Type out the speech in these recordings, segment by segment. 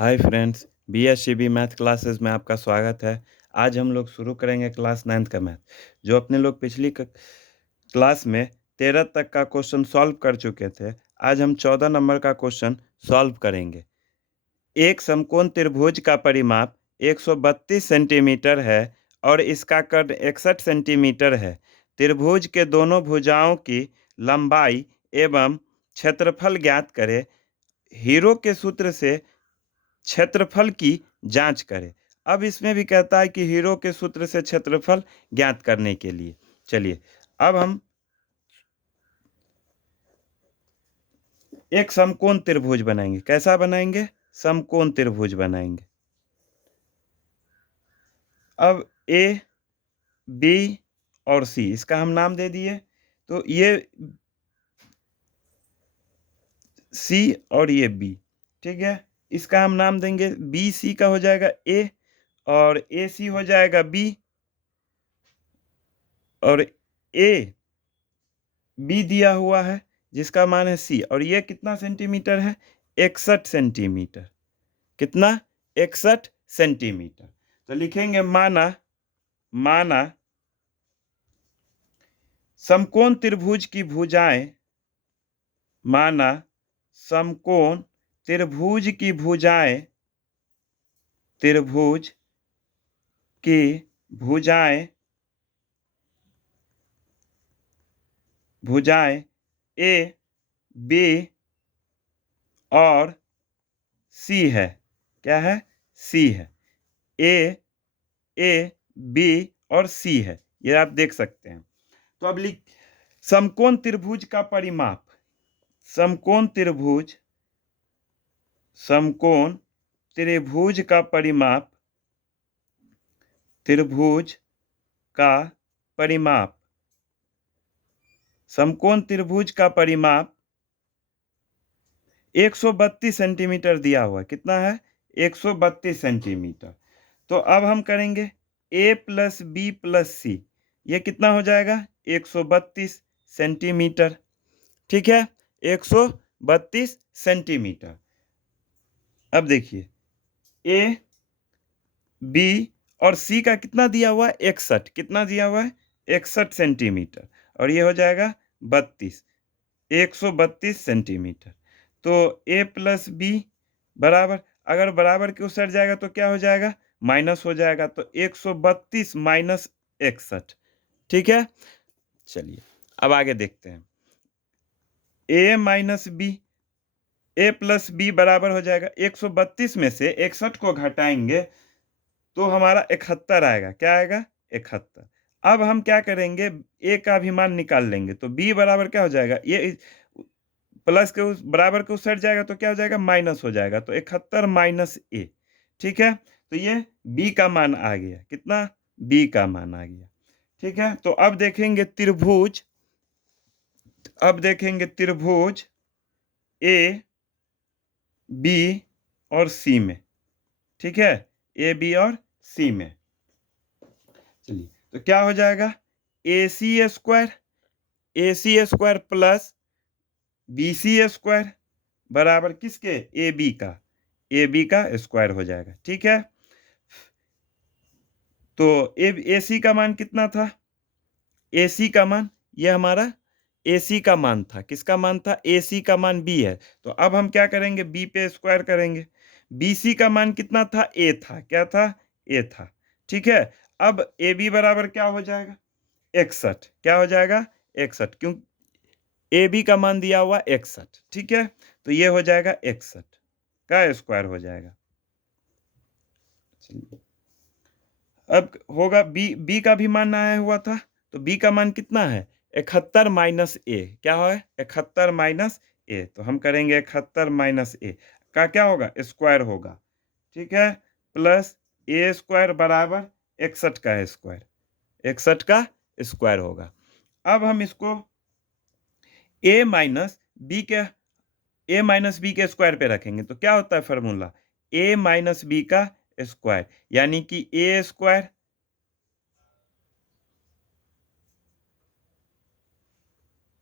Hi friends, BSCB math classes में आपका स्वागत है। आज हम लोग शुरू करेंगे क्लास 9th का मैथ। जो अपने लोग पिछली क्लास में 13 तक का क्वेश्चन सॉल्व कर चुके थे, आज हम 14 नंबर का क्वेश्चन सॉल्व करेंगे। एक समकोण त्रिभुज का परिमाप 132 सेंटीमीटर है और इसका कद 61 सेंटीमीटर है। त्रिभुज के दोनों भुजाओं की लंबाई एवं क्षेत्रफल ज्ञात करें। हीरो के सूत्र से क्षेत्रफल की जांच करें। अब इसमें भी कहता है कि हीरो के सूत्र से क्षेत्रफल ज्ञात करने के लिए चलिए अब हम एक समकोण त्रिभुज बनाएंगे। कैसा बनाएंगे? समकोण त्रिभुज बनाएंगे। अब ए, बी और सी इसका हम नाम दे दिए। तो ये सी और ये बी, ठीक है। इसका हम नाम देंगे बी सी का हो जाएगा ए और ए सी हो जाएगा बी और ए बी दिया हुआ है जिसका मान है सी और ये कितना सेंटीमीटर है? 61 सेंटीमीटर। कितना? 61 सेंटीमीटर। तो लिखेंगे माना समकोण त्रिभुज की भुजाएं माना समकोण त्रिभुज की भुजाएं ए बी और सी है। क्या है? सी है। ए बी और सी है, ये आप देख सकते हैं। तो अब लिख समकोण त्रिभुज का परिमाप। समकोण त्रिभुज का परिमाप समकोण त्रिभुज का परिमाप 132 सेंटीमीटर दिया हुआ है। कितना है? 132 सेंटीमीटर। तो अब हम करेंगे a प्लस बी प्लस सी। ये कितना हो जाएगा? 132 सेंटीमीटर। ठीक है, 132 सेंटीमीटर। अब देखिए ए बी और सी का कितना दिया हुआ है? 61। कितना दिया हुआ है? 61 सेंटीमीटर और ये हो जाएगा 32, 132 सेंटीमीटर। तो ए प्लस बी बराबर, अगर बराबर के उस साइड जाएगा तो क्या हो जाएगा? माइनस हो जाएगा। तो 132 माइनस 61। ठीक है, चलिए अब आगे देखते हैं। ए माइनस बी, ए प्लस बी बराबर हो जाएगा 132 में से 61 को घटाएंगे तो हमारा 71 आएगा। क्या आएगा? 71। अब हम क्या करेंगे? ए का भी मान निकाल लेंगे। तो बी बराबर क्या हो जाएगा? ये प्लस के उस बराबर के उस साइड जाएगा तो क्या हो जाएगा? माइनस हो जाएगा। तो 71 माइनस ए। ठीक है, तो ये बी का मान आ गया। कितना? बी का मान आ गया। ठीक है, तो अब देखेंगे त्रिभुज ए बी और सी में। ठीक है, ए बी और सी में। चलिए, तो क्या हो जाएगा? A C square plus B C square बराबर किसके? ए बी का स्क्वायर हो जाएगा। ठीक है, तो ए सी का मान कितना था? ए सी का मान, ये हमारा ए सी का मान था। किसका मान था? ए सी का मान बी है। तो अब हम क्या करेंगे? बी पे स्क्वायर करेंगे। बी सी का मान कितना था? ए था। क्या था? ए था। ठीक है, अब ए बी बराबर क्या हो जाएगा? 61। क्या हो जाएगा? 61, क्यों? ए बी का मान दिया हुआ 61। ठीक है, तो ये हो जाएगा 61 का स्क्वायर हो जाएगा। अब होगा बी का भी मान आया हुआ था। तो बी का मान कितना है? 71 माइनस ए। क्या है? 71 माइनस ए। तो हम करेंगे 71 माइनस ए का क्या होगा? स्क्वायर होगा। ठीक है, प्लस ए स्क्वायर बराबर 61 का स्क्वायर। 61 का स्क्वायर होगा। अब हम इसको ए माइनस बी के स्क्वायर पे रखेंगे तो क्या होता है फॉर्मूला? ए माइनस बी का स्क्वायर, यानी कि A square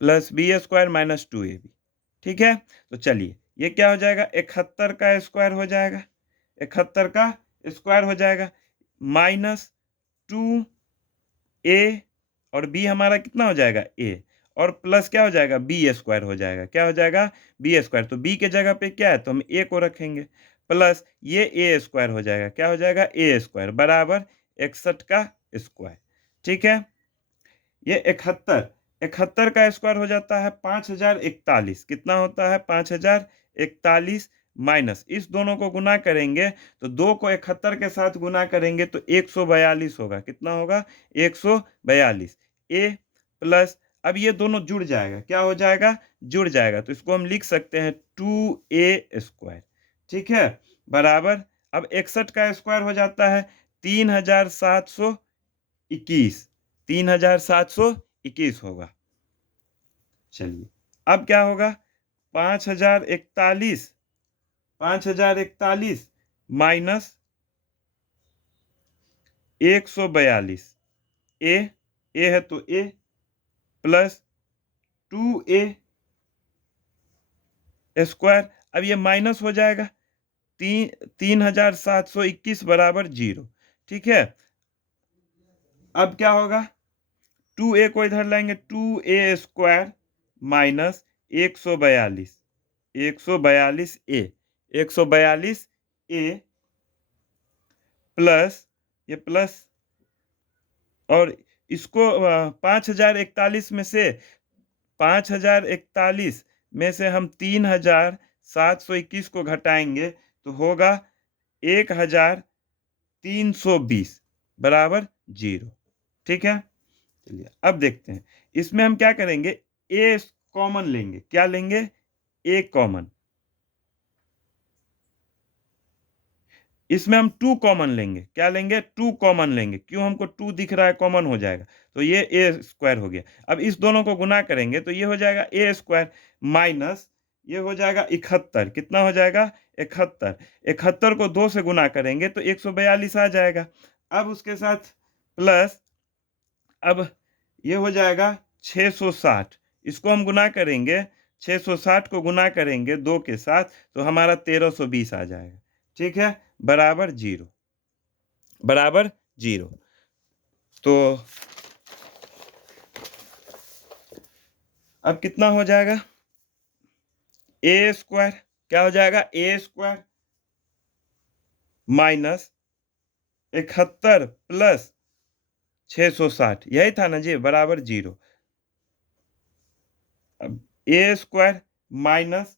plus B square minus 2ab। ठीक है, तो चलिए ये क्या हो जाएगा? 71 का स्क्वायर हो जाएगा। 71 का स्क्वायर हो जाएगा माइनस 2a और b हमारा कितना हो जाएगा a और प्लस क्या हो जाएगा b स्क्वायर हो जाएगा, क्या हो जाएगा b स्क्वायर। तो b के जगह पे क्या है तो हम a को रखेंगे प्लस ये a स्क्वायर हो जाएगा, क्या हो जाएगा a स्क्वायर बराबर 61 का स्क्वायर। ठीक है, ये 71 का स्क्वायर हो जाता है 5041। कितना होता है 5041 माइनस इस दोनों को गुना करेंगे तो 2 को 71 के साथ गुना करेंगे तो 142 होगा। कितना होगा 142 ए प्लस अब ये दोनों जुड़ जाएगा, क्या हो जाएगा जुड़ जाएगा तो इसको हम लिख सकते हैं 2a स्क्वायर। ठीक है, बराबर अब 61 का स्क्वायर हो जाता है 3721, 3721 होगा। चलिए अब क्या होगा 5041 माइनस 142 ए है तो ए प्लस 2a स्क्वायर। अब ये माइनस हो जाएगा 3721 बराबर 0। ठीक है, अब क्या होगा 2a को इधर लाएंगे 2a square minus 142 142a plus ये प्लस और इसको 5041 में से 5041 में से हम 3721 को घटाएंगे तो होगा 1320 बराबर 0। ठीक है, चलिए अब देखते हैं इसमें हम क्या करेंगे ए कॉमन लेंगे। क्या लेंगे ए कॉमन, इसमें हम 2 कॉमन लेंगे। क्या लेंगे 2 कॉमन लेंगे, क्यों हमको 2 दिख रहा है कॉमन हो जाएगा तो ये ए स्क्वायर हो गया। अब इस दोनों को गुना करेंगे तो ये हो जाएगा ए स्क्वायर माइनस ये हो जाएगा 71। कितना हो जाएगा 71, 71 को 2 से गुना करेंगे तो 142 आ जाएगा। अब उसके साथ प्लस अब ये हो जाएगा 660, इसको हम गुना करेंगे 660 को गुना करेंगे 2 के साथ तो हमारा 1320 आ जाएगा। ठीक है, बराबर 0 बराबर 0। तो अब कितना हो जाएगा ए स्क्वायर, क्या हो जाएगा ए स्क्वायर माइनस 71 प्लस 660 यही था ना जी बराबर 0। अब ए स्क्वायर माइनस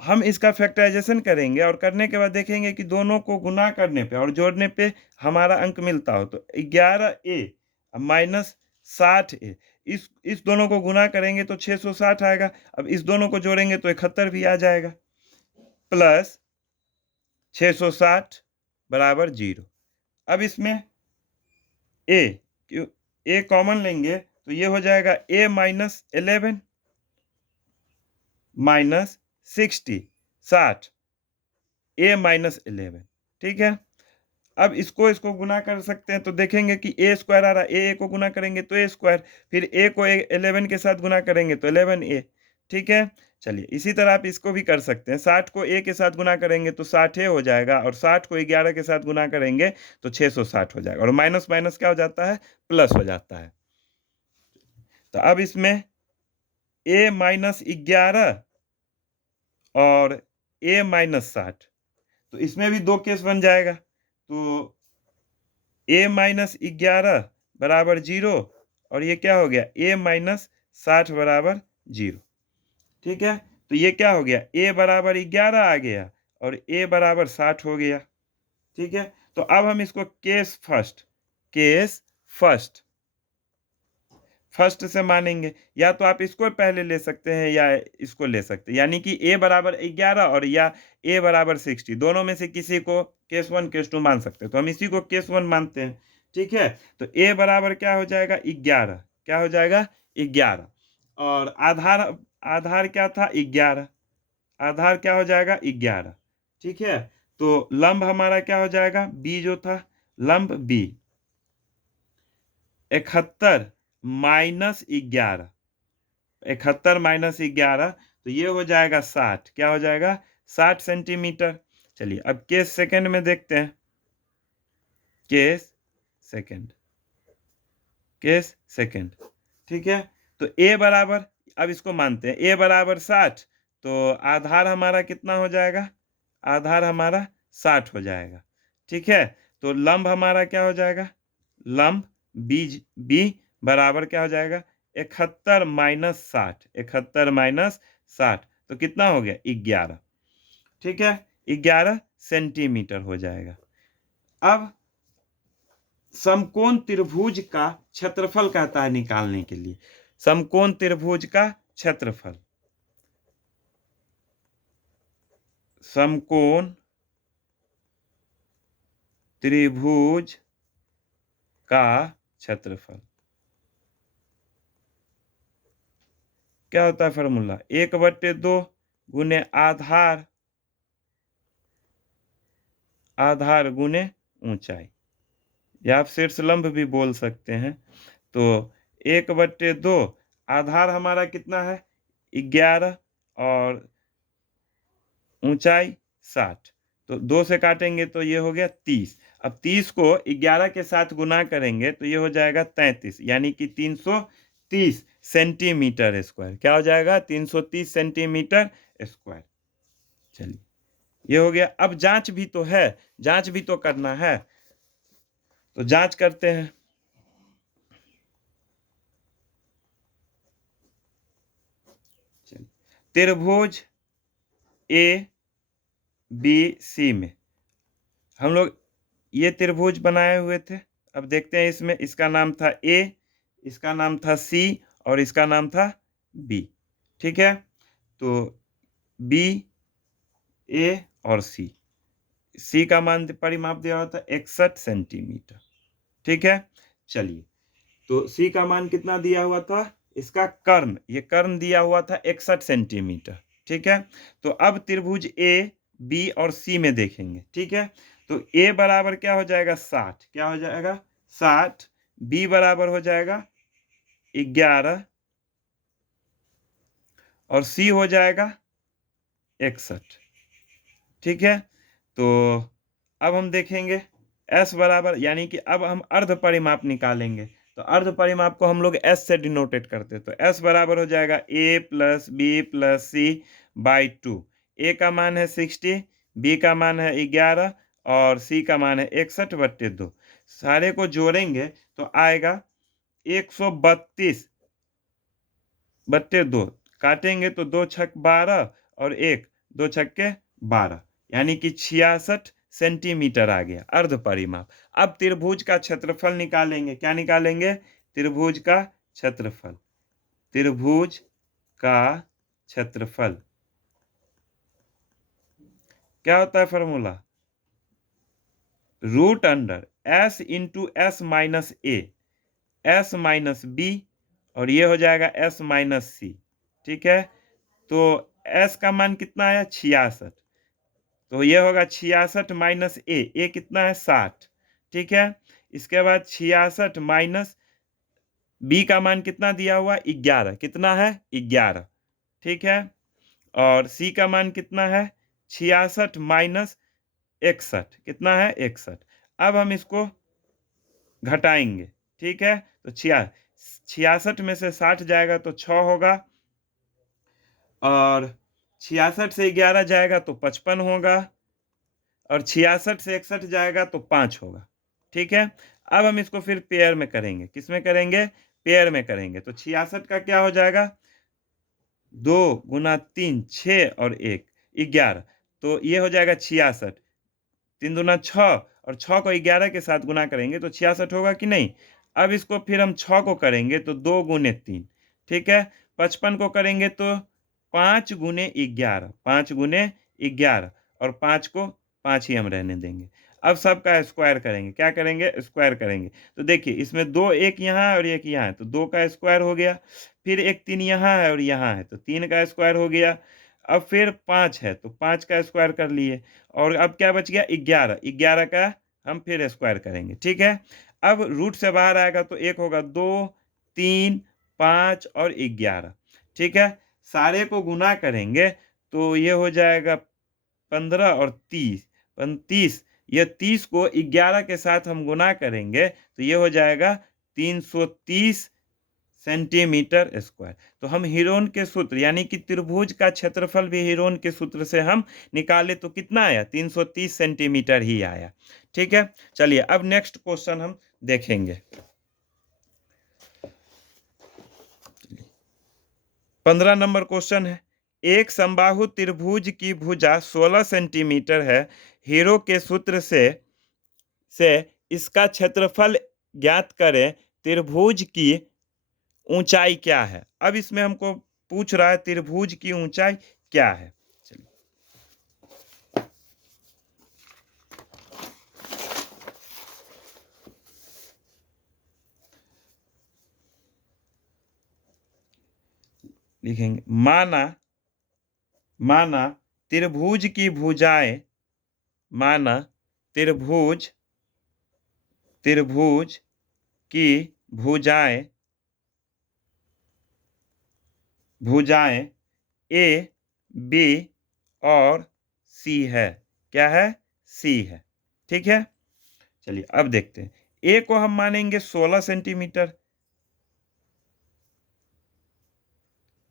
हम इसका फैक्टराइजेशन करेंगे और करने के बाद देखेंगे कि दोनों को गुना करने पे और जोड़ने पे हमारा अंक मिलता हो तो 11a माइनस 60a इस दोनों को गुना करेंगे तो 660 आएगा। अब इस दोनों को जोड़ेंगे तो 71 भी आ जाएगा प्लस 660 बराबर 0। अब इसमें ए कॉमन लेंगे तो ये हो जाएगा a minus 11 minus 60 a minus 11। ठीक है, अब इसको गुना कर सकते हैं तो देखेंगे कि ए स्क्वायर आ रहा है, ए को गुना करेंगे तो ए स्क्वायर, फिर ए को 11 के साथ गुना करेंगे तो 11a। ठीक है, चलिए इसी तरह आप इसको भी कर सकते हैं। 60 को a के साथ गुना करेंगे तो 60a हो जाएगा और 60 को 11 के साथ गुना करेंगे तो 660 हो जाएगा और माइनस माइनस क्या हो जाता है प्लस हो जाता है। तो अब इसमें a माइनस 11 और a माइनस 60 तो इसमें भी 2 केस बन जाएगा तो a माइनस 11 बराबर 0 और ये क्या हो गया a माइनस 60 बराबर 0। ठीक है, तो ये क्या हो गया a बराबर 11 आ गया और a बराबर 60 हो गया। ठीक है, तो अब हम इसको केस फर्स्ट से मानेंगे, या तो आप इसको पहले ले सकते हैं या इसको ले सकते हैं, यानी कि a बराबर 11 और या a बराबर 60 दोनों में से किसी को केस 1 केस 2 मान सकते हैं। तो हम इसी को केस 1 मानते हैं। ठीक है, तो a बराबर क्या हो जाएगा 11, क्या हो जाएगा 11 और आधार क्या था 11, आधार क्या हो जाएगा 11। ठीक है, तो लंब हमारा क्या हो जाएगा b जो था लंब b 71 माइनस 11, 71 माइनस 11 तो ये हो जाएगा 60, क्या हो जाएगा 60 सेंटीमीटर। चलिए अब केस सेकंड में देखते हैं। केस सेकंड, केस सेकंड, ठीक है। तो ए बराबर, अब इसको मानते हैं ए बराबर 60, तो आधार हमारा कितना हो जाएगा? आधार हमारा 60 हो जाएगा, ठीक है। तो लंब हमारा क्या हो जाएगा? लंब बी बराबर क्या हो जाएगा? 71 माइनस 60, 71 माइनस 60, तो कितना हो गया? 11, ठीक है। 11 सेंटीमीटर हो जाएगा। अब समकोण त्रिभुज का क्षेत्रफल कहता है निकालने के लिए। समकोण त्रिभुज का क्षेत्रफल, समकोण त्रिभुज का क्षेत्रफल क्या होता है? फॉर्मूला 1/2 गुने आधार, आधार गुने ऊंचाई, या आप शीर्षलंब भी बोल सकते हैं। तो 1/2, आधार हमारा कितना है? 11 और ऊंचाई 60, तो 2 से काटेंगे तो ये हो गया 30। अब 30 को 11 के साथ गुना करेंगे तो ये हो जाएगा 33, यानी कि 330 सेंटीमीटर स्क्वायर। क्या हो जाएगा? 330 सेंटीमीटर स्क्वायर। चलिए ये हो गया। अब जांच भी तो है, जांच भी तो करना है, तो जांच करते हैं। त्रिभुज ए बी सी में हम लोग ये त्रिभुज बनाए हुए थे। अब देखते हैं इसमें, इसका नाम था ए, इसका नाम था सी और इसका नाम था बी, ठीक है। तो बी, ए और सी, सी का मान परिमाप दिया हुआ था 61 सेंटीमीटर, ठीक है। चलिए तो सी का मान कितना दिया हुआ था? इसका कर्ण, ये कर्ण दिया हुआ था 61 सेंटीमीटर, ठीक है। तो अब त्रिभुज ए बी और सी में देखेंगे, ठीक है। तो ए बराबर क्या हो जाएगा? 60, क्या हो जाएगा? 60। बी बराबर हो जाएगा 11 और सी हो जाएगा 61, ठीक है। तो अब हम देखेंगे एस बराबर, यानी कि अब हम अर्ध परिमाप निकालेंगे। तो अर्ध परिमाप को हम लोग एस से डिनोटेट करते हैं। तो एस बराबर हो जाएगा A plus B plus C by 2। A का मान है 60, बी का मान है 11 और सी का मान है 61/2। सारे को जोड़ेंगे तो आएगा 132/2। काटेंगे तो 2 छक 12 और 1 2 छक्के 12, यानी कि 66 सेंटीमीटर आ गया अर्ध परिमाप। अब त्रिभुज का क्षेत्रफल निकालेंगे। क्या निकालेंगे? त्रिभुज का क्षेत्रफल। त्रिभुज का क्षेत्रफल क्या होता है? Formula root under S into S minus A, S minus B और ये हो जाएगा एस माइनस सी, ठीक है। तो एस का मान कितना है? 66, तो ये होगा 66 माइनस ए कितना है? 60, ठीक है। इसके बाद 66 माइनस बी का मान कितना दिया हुआ? 11, कितना है? 11, ठीक है। और सी का मान कितना है? 66 माइनस 61, कितना है? 61। अब हम इसको घटाएंगे, ठीक है। तो 66 में से 60 जाएगा तो 6 होगा और 66 से 11 जाएगा तो 55 होगा और 66 से 61 जाएगा तो 5 होगा, ठीक है। अब हम इसको फिर पेयर में करेंगे। किस में करेंगे? पेयर में करेंगे। तो 66 का क्या हो जाएगा? 2 गुना 3 6 और 1 11, तो ये हो जाएगा 66। 3 दूना 6 और 6 को 11 के साथ गुना करेंगे तो 66 होगा कि नहीं। अब इसको फिर हम 6 को करेंगे तो 2 गुने 3, ठीक है। 55 को करेंगे तो 5 गुने 11, 5 गुने 11 और 5 को 5 ही हम रहने देंगे। अब सबका स्क्वायर करेंगे। क्या करेंगे? स्क्वायर करेंगे। तो देखिए इसमें 2 एक यहाँ है और एक यहाँ है, तो 2 का स्क्वायर हो गया। फिर एक 3 यहाँ है और यहाँ है, तो 3 का स्क्वायर हो गया। अब फिर 5 है तो 5 का स्क्वायर कर लिए और अब क्या बच गया? 11, 11 का हम फिर स्क्वायर करेंगे, ठीक है। अब रूट से बाहर आएगा तो एक होगा 2 3 5 और 11, ठीक है। सारे को गुना करेंगे तो ये हो जाएगा 15 और 30, 30, ये 30 को 11 के साथ हम गुना करेंगे तो ये हो जाएगा 330 सेंटीमीटर स्क्वायर। तो हम हीरोन के सूत्र यानी कि त्रिभुज का क्षेत्रफल भी हीरोन के सूत्र से हम निकाले तो कितना आया, 330 सेंटीमीटर ही आया। ठीक है, चलिए अब नेक्स्ट क्वेश्चन हम देखेंगे। 15 नंबर क्वेश्चन है, एक समबाहु त्रिभुज की भुजा 16 सेंटीमीटर है, हीरो के सूत्र से इसका क्षेत्रफल ज्ञात करें, त्रिभुज की ऊंचाई क्या है। अब इसमें हमको पूछ रहा है त्रिभुज की ऊंचाई क्या है। चलिए लिखेंगे, माना त्रिभुज की भुजाएं, माना त्रिभुज की भुजाएं ए, बी और सी है। क्या है, सी है। ठीक है, चलिए अब देखते हैं। ए को हम मानेंगे 16 सेंटीमीटर,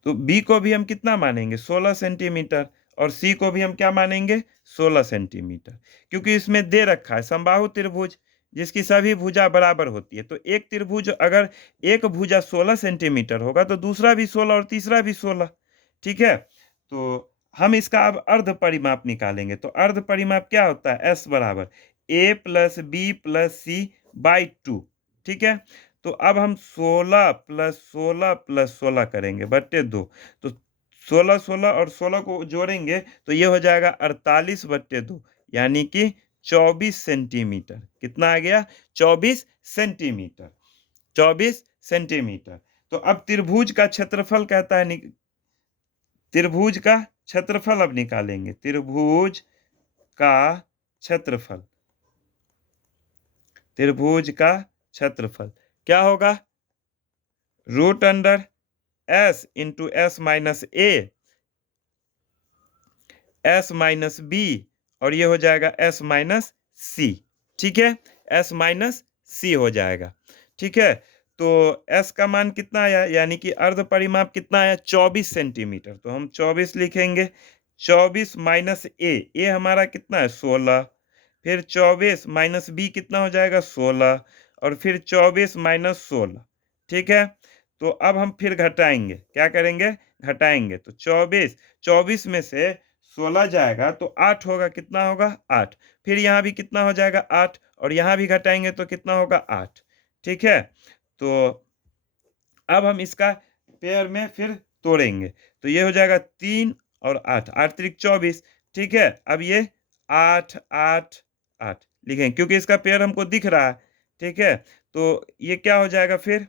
तो बी को भी हम कितना मानेंगे, 16 सेंटीमीटर, और सी को भी हम क्या मानेंगे, 16 सेंटीमीटर। क्योंकि इसमें दे रखा है समबाहु त्रिभुज जिसकी सभी भुजा बराबर होती है, तो एक त्रिभुज अगर एक भुजा 16 सेंटीमीटर होगा तो दूसरा भी 16 और तीसरा भी 16। ठीक है, तो हम इसका अब अर्ध परिमाप निकालेंगे। तो अर्ध परिमाप क्या होता है, एस बराबर A plus B plus C by 2। ठीक है, तो अब हम 16 प्लस 16 प्लस 16 करेंगे बट्टे 2, तो 16 16 और 16 को जोड़ेंगे तो ये हो जाएगा 48 बट्टे 2, यानी कि 24 सेंटीमीटर। कितना आ गया, 24 सेंटीमीटर, 24 सेंटीमीटर। तो अब त्रिभुज का क्षेत्रफल कहता है, त्रिभुज का क्षेत्रफल अब निकालेंगे। त्रिभुज का क्षेत्रफल, त्रिभुज का क्षेत्रफल क्या होगा, root under S into S minus A, S minus B, और ये हो जाएगा एस माइनस सी। ठीक है, एस माइनस सी हो जाएगा। ठीक है, तो एस का मान कितना आया, यानी कि अर्ध परिमाप कितना आया, 24 सेंटीमीटर। तो हम 24 लिखेंगे, 24 माइनस ए हमारा कितना है, 16, फिर 24 माइनस बी कितना हो जाएगा, 16, और फिर 24 माइनस 16। ठीक है, तो अब हम फिर घटाएंगे, क्या करेंगे, घटाएंगे। तो 24 में से 16 जाएगा तो 8 होगा, कितना होगा, 8। फिर यहाँ भी कितना हो जाएगा, 8, और यहाँ भी घटाएंगे तो कितना होगा, 8। ठीक है, तो अब हम इसका पेयर में फिर तोड़ेंगे, तो ये हो जाएगा 3 और 8, 8 त्रिक 24। ठीक है, अब ये 8 8 8 लिखेंगे क्योंकि इसका पेयर हमको दिख रहा है। ठीक है, तो ये क्या हो जाएगा, फिर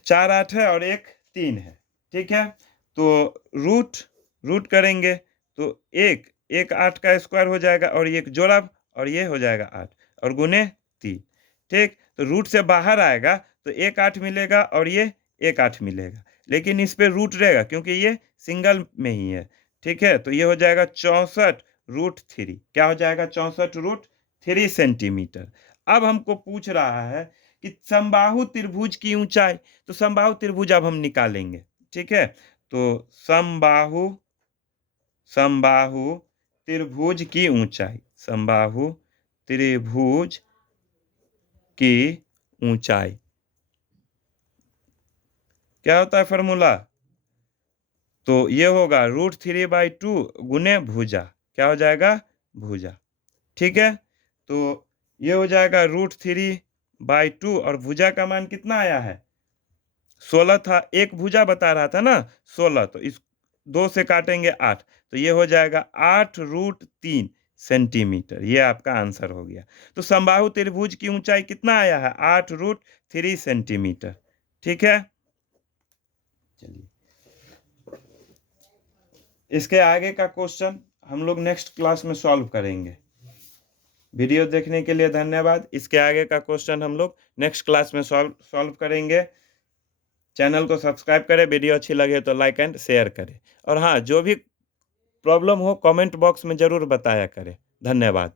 4 8 है और एक 3 है। ठीक है, तो रूट करेंगे तो एक 8 का स्क्वायर हो जाएगा, और एक जोड़ा, और ये हो जाएगा 8 और गुने 3। ठीक, तो रूट से बाहर आएगा तो एक 8 मिलेगा और ये एक 8 मिलेगा, लेकिन इस पे रूट रहेगा क्योंकि ये सिंगल में ही है। ठीक है, तो ये हो जाएगा 64√3। क्या हो जाएगा, 64√3 सेंटीमीटर। अब हमको पूछ रहा है कि समबाहु त्रिभुज की ऊंचाई, तो समबाहु त्रिभुज अब हम निकालेंगे। ठीक है, तो समबाहु त्रिभुज की ऊंचाई, समबाहु त्रिभुज की ऊंचाई क्या होता है फॉर्मूला, तो ये होगा √3/2 गुने भुजा। क्या हो जाएगा, भुजा। ठीक है, तो ये हो जाएगा √3/2, और भुजा का मान कितना आया है, 16 था, एक भुजा बता रहा था ना 16, तो इस 2 से काटेंगे 8, तो ये हो जाएगा 8√3 सेंटीमीटर। ये आपका आंसर हो गया। तो समबाहु त्रिभुज की ऊंचाई कितना आया है, 8√3 सेंटीमीटर। ठीक है, चलिए इसके आगे का क्वेश्चन हम लोग नेक्स्ट क्लास में सॉल्व करेंगे। वीडियो देखने के लिए धन्यवाद। इसके आगे का क्वेश्चन हम लोग नेक्स्ट क्लास में सॉल्व करेंगे। चैनल को सब्सक्राइब करें, वीडियो अच्छी लगे तो लाइक एंड शेयर करें, और हाँ, जो भी प्रॉब्लम हो कमेंट बॉक्स में ज़रूर बताया करें। धन्यवाद।